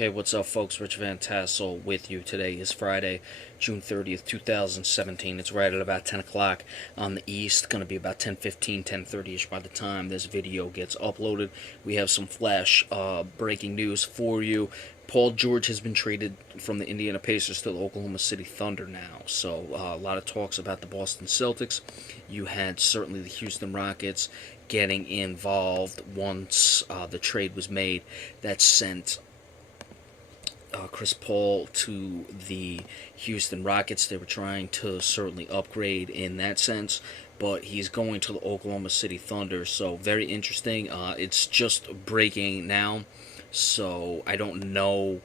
Okay, what's up, folks? Rich Van Tassel with you. Today is Friday, June 30th, 2017. It's right at about 10 o'clock on the East. Going to be about 10:15, 10:30ish by the time this video gets uploaded. We have some flash breaking news for you. Paul George has been traded from the Indiana Pacers to the Oklahoma City Thunder now. So a lot of talks about the Boston Celtics. You had certainly the Houston Rockets getting involved once the trade was made. That sent Chris Paul to the Houston Rockets. They were trying to certainly upgrade in that sense, but he's going to the Oklahoma City Thunder. So very interesting. It's just breaking now, so I don't know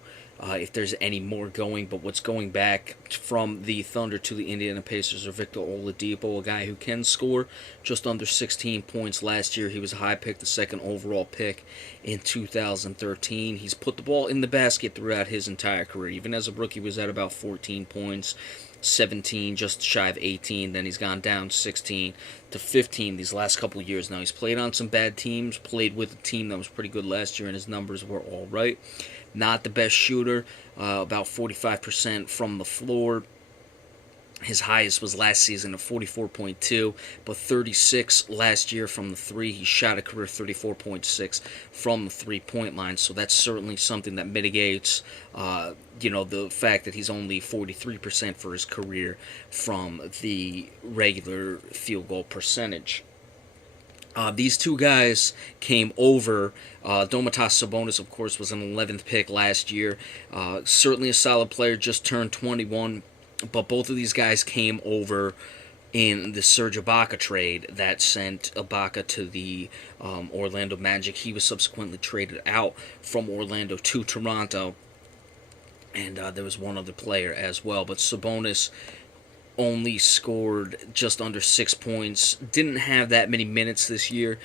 if there's any more going, but what's going back from the Thunder to the Indiana Pacers are Victor Oladipo, a guy who can score just under 16 points last year. He was a high pick, the second overall pick in 2013. He's put the ball in the basket throughout his entire career. Even as a rookie, he was at about 14 points, 17, just shy of 18. Then he's gone down 16 to 15 these last couple of years. Now, he's played on some bad teams, played with a team that was pretty good last year, and his numbers were all right. Not the best shooter, about 45% from the floor. His highest was last season at 44.2, but 36 last year from the three. He shot a career 34.6 from the three-point line, so that's certainly something that mitigates, the fact that he's only 43% for his career from the regular field goal percentage. These two guys came over. Domantas Sabonis, of course, was an 11th pick last year. Certainly a solid player, just turned 21. But both of these guys came over in the Serge Ibaka trade that sent Ibaka to the Orlando Magic. He was subsequently traded out from Orlando to Toronto. And there was one other player as well. But Sabonis only scored just under 6 points. Didn't have that many minutes this year.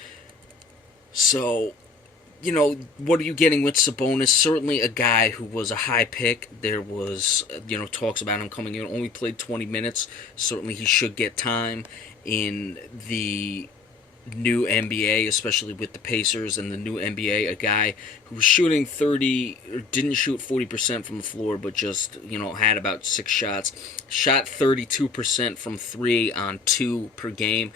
So, what are you getting with Sabonis? Certainly a guy who was a high pick. There was, talks about him coming in. Only played 20 minutes. Certainly he should get time in the new NBA, especially with the Pacers and the new NBA. A guy who was shooting 30, or didn't shoot 40% from the floor, but just, had about 6 shots. Shot 32% from 3 on 2 per game.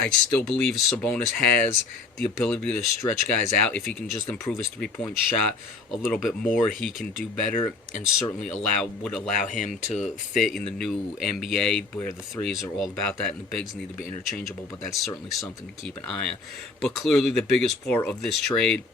I still believe Sabonis has the ability to stretch guys out. If he can just improve his three-point shot a little bit more, he can do better, and certainly would allow him to fit in the new NBA where the threes are all about that and the bigs need to be interchangeable, but that's certainly something to keep an eye on. But clearly the biggest part of this trade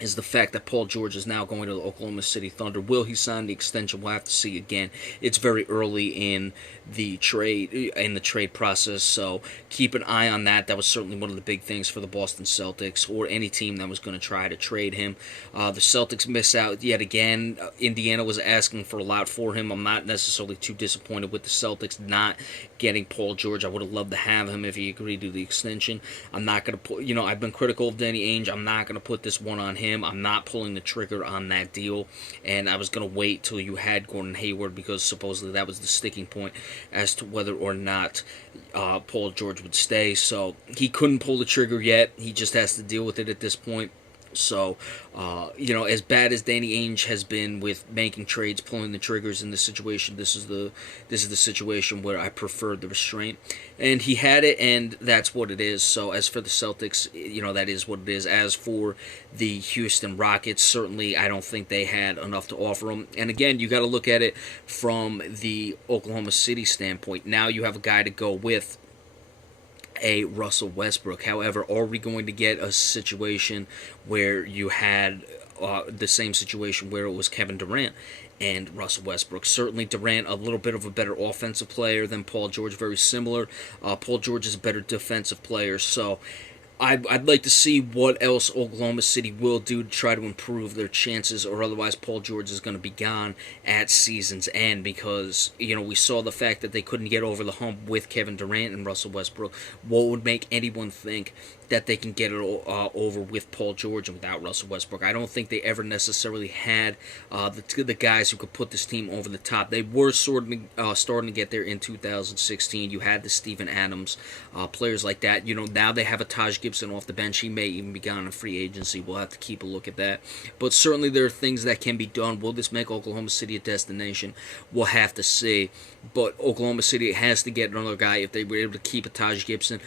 is the fact that Paul George is now going to the Oklahoma City Thunder. Will he sign the extension? We'll have to see again. It's very early in the trade process, so keep an eye on that. That was certainly one of the big things for the Boston Celtics or any team that was going to try to trade him. The Celtics miss out yet again. Indiana was asking for a lot for him. I'm not necessarily too disappointed with the Celtics not getting Paul George. I would have loved to have him if he agreed to the extension. I'm not going to put, I've been critical of Danny Ainge. I'm not going to put this one on him. I'm not pulling the trigger on that deal, and I was going to wait till you had Gordon Hayward because supposedly that was the sticking point as to whether or not Paul George would stay. So he couldn't pull the trigger yet. He just has to deal with it at this point. So, as bad as Danny Ainge has been with making trades, pulling the triggers in this situation, this is the situation where I preferred the restraint, and he had it, and that's what it is. So, as for the Celtics, that is what it is. As for the Houston Rockets, certainly I don't think they had enough to offer them. And again, you got to look at it from the Oklahoma City standpoint. Now you have a guy to go with a Russell Westbrook. However, are we going to get a situation where you had the same situation where it was Kevin Durant and Russell Westbrook? Certainly Durant a little bit of a better offensive player than Paul George, very similar. Paul George is a better defensive player, so I'd like to see what else Oklahoma City will do to try to improve their chances, or otherwise Paul George is going to be gone at season's end because, we saw the fact that they couldn't get over the hump with Kevin Durant and Russell Westbrook. What would make anyone think that they can get it over with Paul George and without Russell Westbrook? I don't think they ever necessarily had the guys who could put this team over the top. They were starting to get there in 2016. You had the Steven Adams, players like that. Now they have a Taj Gibson Gibson off the bench. He may even be gone in free agency. We'll have to keep a look at that. But certainly there are things that can be done. Will this make Oklahoma City a destination? We'll have to see. But Oklahoma City has to get another guy if they were able to keep a Taj Gibson.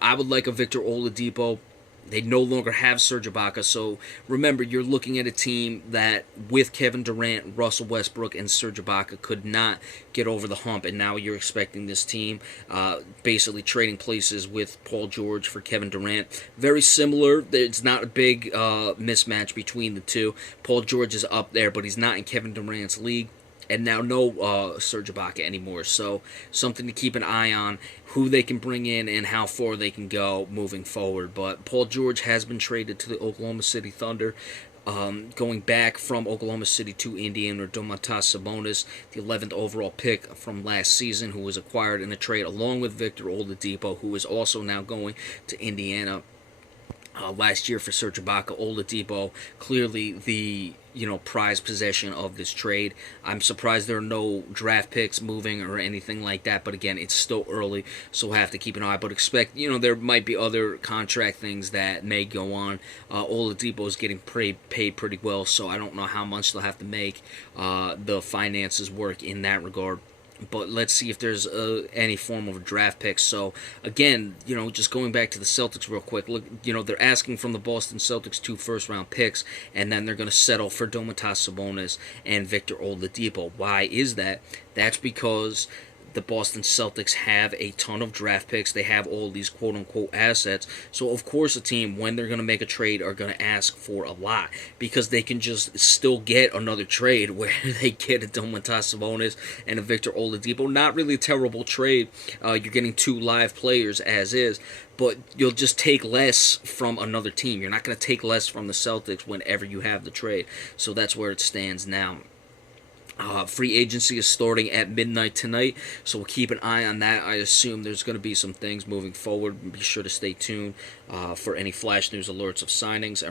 I would like a Victor Oladipo. They no longer have Serge Ibaka, so remember, you're looking at a team that, with Kevin Durant, Russell Westbrook, and Serge Ibaka, could not get over the hump, and now you're expecting this team basically trading places with Paul George for Kevin Durant. Very similar. It's not a big mismatch between the two. Paul George is up there, but he's not in Kevin Durant's league. And now no Serge Ibaka anymore. So something to keep an eye on, who they can bring in and how far they can go moving forward. But Paul George has been traded to the Oklahoma City Thunder. Going back from Oklahoma City to Indiana, Domantas Sabonis, the 11th overall pick from last season, who was acquired in a trade along with Victor Oladipo, who is also now going to Indiana. Last year for Serge Ibaka, Oladipo, clearly the prized possession of this trade. I'm surprised there are no draft picks moving or anything like that, but again, it's still early, so we'll have to keep an eye. But expect, there might be other contract things that may go on. Oladipo is getting paid pretty well, so I don't know how much they'll have to make the finances work in that regard. But let's see if there's any form of a draft pick. So, again, just going back to the Celtics real quick. Look, they're asking from the Boston Celtics 2 first-round picks, and then they're going to settle for Domantas Sabonis and Victor Oladipo. Why is that? That's because the Boston Celtics have a ton of draft picks. They have all these quote-unquote assets. So, of course, a team, when they're going to make a trade, are going to ask for a lot because they can just still get another trade where they get a Domantas Sabonis and a Victor Oladipo. Not really a terrible trade. You're getting 2 live players as is, but you'll just take less from another team. You're not going to take less from the Celtics whenever you have the trade. So that's where it stands now. Free agency is starting at midnight tonight, so we'll keep an eye on that. I assume there's going to be some things moving forward. Be sure to stay tuned for any flash news alerts of signings.